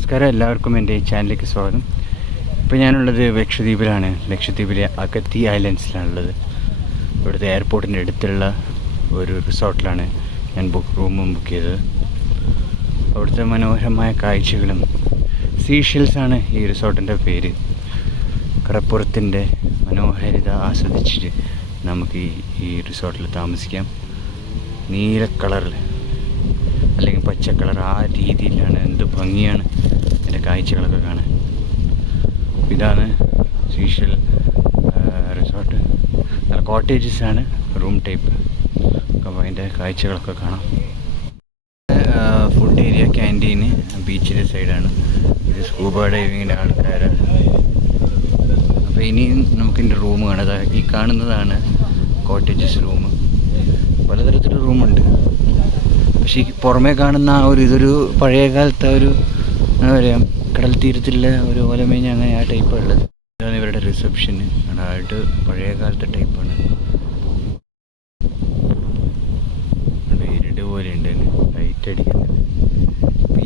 നമസ്കാരം, എല്ലാവർക്കും എൻ്റെ ഈ ചാനലിലേക്ക് സ്വാഗതം. ഇപ്പോൾ ഞാനുള്ളത് ലക്ഷദ്വീപിലാണ്. ലക്ഷദ്വീപിലെ അഗത്തി ഐലൻഡ്സിലാണുള്ളത്. ഇവിടുത്തെ എയർപോർട്ടിൻ്റെ അടുത്തുള്ള ഒരു റിസോർട്ടിലാണ് ഞാൻ റൂമും ബുക്ക് ചെയ്തത്. അവിടുത്തെ മനോഹരമായ കാഴ്ചകളും സീഷെൽസാണ് ഈ റിസോർട്ടിൻ്റെ പേര്. കടപ്പുറത്തിൻ്റെ മനോഹാരിത ആസ്വദിച്ചിട്ട് നമുക്ക് ഈ റിസോർട്ടിൽ താമസിക്കാം. നീല കളറിൽ അല്ലെങ്കിൽ പച്ച കളർ, ആ രീതിയിലാണ്. എന്ത് ഭംഗിയാണ് എൻ്റെ കാഴ്ചകളൊക്കെ കാണാൻ. ഇതാണ് സീഷെൽ റിസോർട്ട്. നല്ല കോട്ടേജസാണ്, റൂം ടൈപ്പ്. അപ്പോൾ അതിൻ്റെ കാഴ്ചകളൊക്കെ കാണാം. ഫുഡ് ഏരിയ, ക്യാൻറ്റീന് ബീച്ചിൻ്റെ സൈഡാണ്. ഇത് സ്കൂബ ഡൈവിങ്ങിൻ്റെ ആൾക്കാരാണ്. അപ്പോൾ ഇനി നമുക്കിൻ്റെ റൂം കാണാം. ഈ കാണുന്നതാണ് കോട്ടേജസ് റൂം. പലതരത്തിലുള്ള റൂമുണ്ട്. പക്ഷേ ഈ പുറമേ കാണുന്ന ആ ഇതൊരു പഴയ കാലത്തെ എന്താ പറയുക, കടൽ തീരത്തിലുള്ള ഒരു ഓലമേഞ്ഞ അങ്ങനെ ആ ടൈപ്പാണ് ഉള്ളത്. ഇതാണ് ഇവരുടെ റിസപ്ഷന്. അതായിട്ട് പഴയ കാലത്തെ ടൈപ്പാണ്. ഇരുട് പോലെ ഉണ്ട്, ലൈറ്റ് അടിക്കുന്നത്.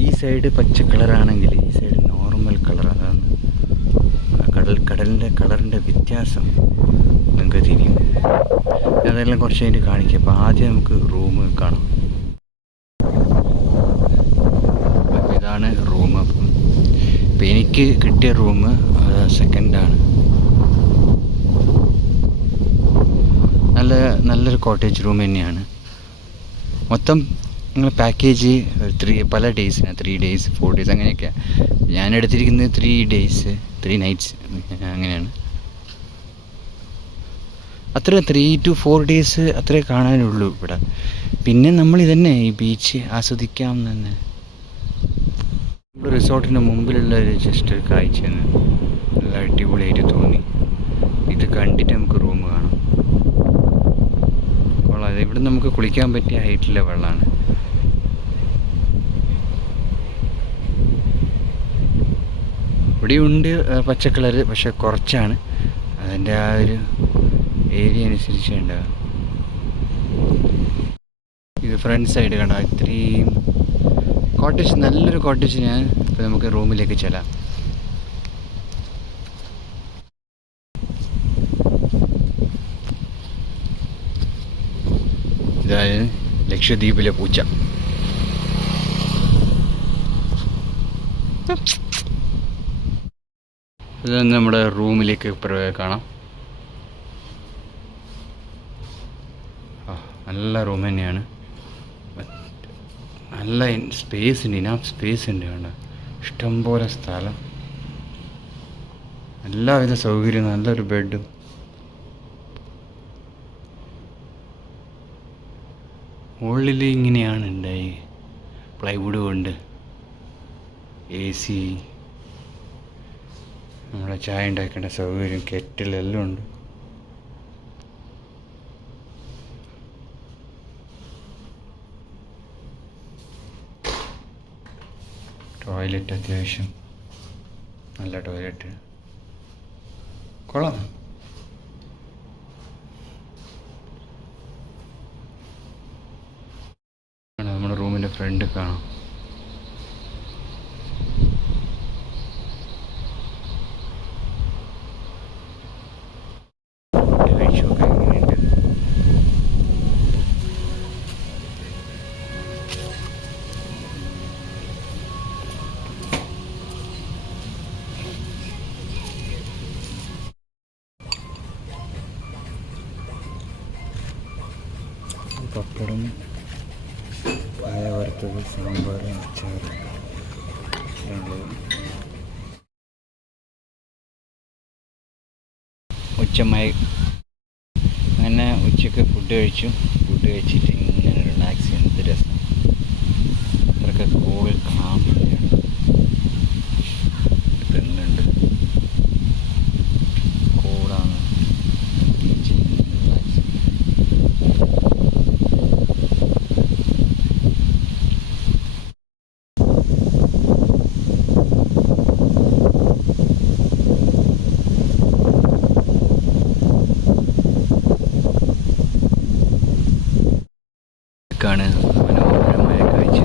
ഈ സൈഡ് പച്ച കളറാണെങ്കിൽ ഈ സൈഡ് നോർമൽ കളർ. അതാണ് കടലിൻ്റെ കളറിൻ്റെ വ്യത്യാസം നിങ്ങൾക്ക് തിരിയും. അതെല്ലാം കുറച്ച് കഴിഞ്ഞിട്ട് കാണിക്കാം. അപ്പോൾ ആദ്യം നമുക്ക് റൂം കാണാം. ഇതാണ് റൂം. അപ്പം ഇപ്പം എനിക്ക് കിട്ടിയ റൂം സെക്കൻഡാണ്. നല്ലൊരു കോട്ടേജ് റൂം തന്നെയാണ്. മൊത്തം നിങ്ങൾ പാക്കേജ് പല ഡേയ്സിന് 3 days 4 days അങ്ങനെയൊക്കെയാണ്. ഞാൻ എടുത്തിരിക്കുന്നത് 3 days 3 nights അങ്ങനെയാണ്. അത്ര 3 to 4 days അത്രേ കാണാനുള്ളൂ ഇവിടെ. പിന്നെ നമ്മൾ ഇതന്നെ ഈ ബീച്ച് ആസ്വദിക്കാം തന്നെ. റിസോർട്ടിൻ്റെ മുമ്പിലുള്ള ജസ്റ്റ് ഒരു കാഴ്ചയാണ്. നല്ല അടിപൊളിയായിട്ട് തോന്നി. ഇത് കണ്ടിട്ട് നമുക്ക് റൂം കാണാം. കൊള്ളാം. ഇവിടെ നമുക്ക് കുളിക്കാൻ പറ്റിയ ഹൈറ്റിലെ വെള്ളമാണ്. ഇവിടെയുണ്ട് പച്ച കളർ, പക്ഷെ കുറച്ചാണ്. അതിൻ്റെ ആ ഒരു ഏരിയ അനുസരിച്ച് ഉണ്ടാകും. ഇത് ഫ്രണ്ട് സൈഡ് കണ്ടോ, ഇത്രയും കോട്ടേജ്, നല്ലൊരു കോട്ടേജ്. ഇപ്പോൾ നമുക്ക് റൂമിലേക്ക് ചെല്ലാം. ഇതാണ് ലക്ഷദ്വീപിലെ പൂച്ച. ഇത് നമ്മുടെ റൂമിലേക്ക് കാണാം. നല്ല റൂം തന്നെയാണ്. നല്ല സ്പേസ് ഉണ്ട്, ഇനഫ് സ്പേസ് ഉണ്ട്. വേണ്ട ഇഷ്ടംപോലെ സ്ഥലം, എല്ലാവിധ സൗകര്യവും, നല്ലൊരു ബെഡും. മുകളിൽ ഇങ്ങനെയാണ് ഉണ്ടായി, പ്ലൈവുഡ് കൊണ്ട്. AC, നമ്മുടെ ചായ ഉണ്ടാക്കേണ്ട സൗകര്യം, കെറ്റിലെല്ലാം ഉണ്ട്. ടോയ്ലറ്റ് അത്യാവശ്യം നല്ല ടോയ്ലറ്റ്, കൊള്ളാം. നമ്മുടെ റൂമിൻ്റെ ഫ്രണ്ട് കാണാം. പപ്പടം, പായ വറുത്തത്, സാമ്പാർ, അച്ചാർ. അങ്ങനെ ഉച്ചയ്ക്ക് ഫുഡ് കഴിച്ചിട്ട് ഇങ്ങനെ റിലാക്സ് ചെയ്യുന്നത് രസം. അത്രയ്ക്ക് കൂൾ കാം തെങ്ങുണ്ട്, കൂളാണ്. മനോഹരമായ കാഴ്ച.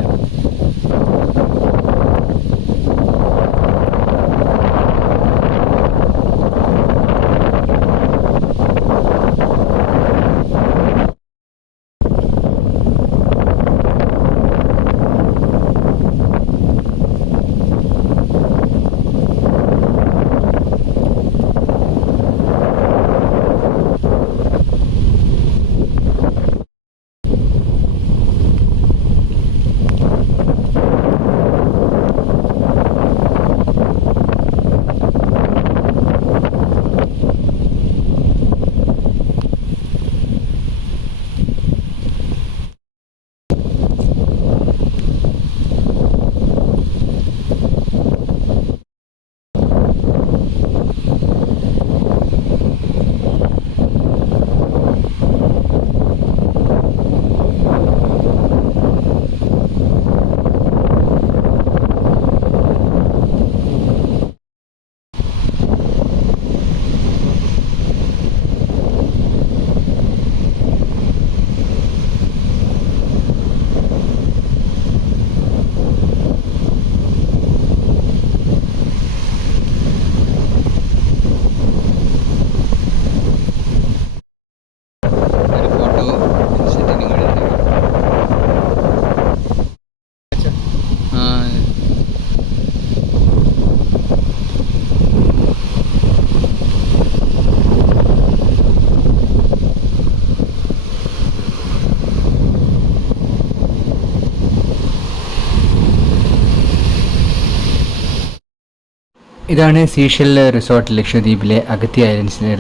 ഇതാണ് സീഷെൽ റിസോർട്ട് ലക്ഷദ്വീപിലെ അഗത്തി ഐലൻഡ്സിലെ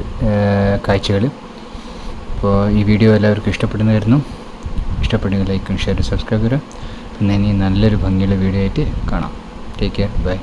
കാഴ്ചകൾ. അപ്പോൾ ഈ വീഡിയോ എല്ലാവർക്കും ഇഷ്ടപ്പെടുന്നതായിരുന്നു. ഇഷ്ടപ്പെടുമെങ്കിൽ ലൈക്കും ഷെയറും സബ്സ്ക്രൈബ് ചെയ്യുക. പിന്നെ ഇനി നല്ലൊരു ഭംഗിയുള്ള വീഡിയോ ആയിട്ട് കാണാം. Take care, by.